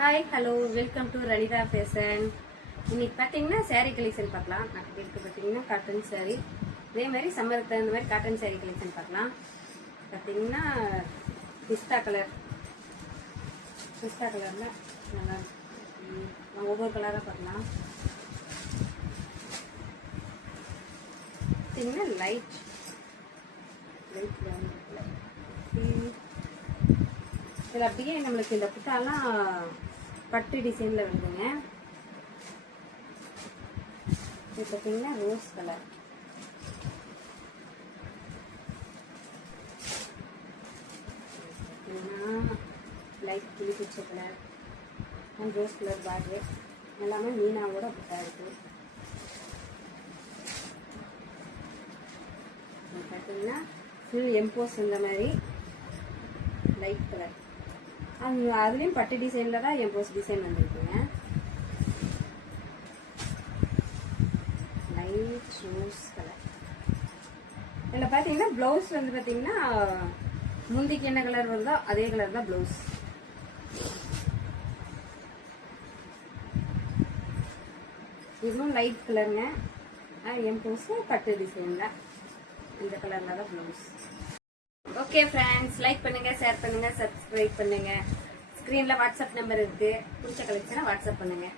Hi hello welcome to Ranitha fashion. இன்னைக்கு பார்த்தீங்கன்னா sari collection பார்க்கலாம். நான் இருக்கு பார்த்தீங்கன்னா காட்டன் சாரீ, இதே மாதிரி சம்மருக்கு தகுந்த மாதிரி காட்டன் சாரீ கலெக்ஷன் பார்க்கலாம். பார்த்தீங்கன்னா பிஸ்தா கலரில் நல்லா ஒவ்வொரு கலராக பார்க்கலாம். பார்த்தீங்கன்னா லைட் இதில் அப்படியே நம்மளுக்கு இந்த புட்டாலாம் பட்டு டிசைனில் வருதுங்க. இது பார்த்தீங்கன்னா ரோஸ் கலர், லைட் கிளி பிச்சை colour and rose colour border எல்லாமே மீனாவோட புட்டா இருக்குது. பார்த்தீங்கன்னா ஃபுல் எம்போஸ் இந்த மாதிரி லைட் கலர், அதுலேயும் பட்டு டிசைனில் தான் எம்போஸ் டிசைன் வந்துருக்குங்க. Light rose colour. இதில் பார்த்தீங்கன்னா ப்ளவுஸ் வந்து பார்த்தீங்கன்னா முந்திக்கு என்ன கலர் வருதோ அதே கலர் தான் ப்ளவுஸ். இதுவும் லைட் கலருங்க. எம்போஸ் பட்டு டிசைனில் இந்த கலரில் தான் ப்ளவுஸ். ஓகே ஃப்ரெண்ட்ஸ், லைக் பண்ணுங்க, ஷேர் பண்ணுங்க, சப்ஸ்கிரைப் பண்ணுங்க. ஸ்க்ரீனில் வாட்ஸ்அப் நம்பர் இருக்கு. பிடிச்ச கலெக்ஷனை வாட்ஸ்அப் பண்ணுங்க.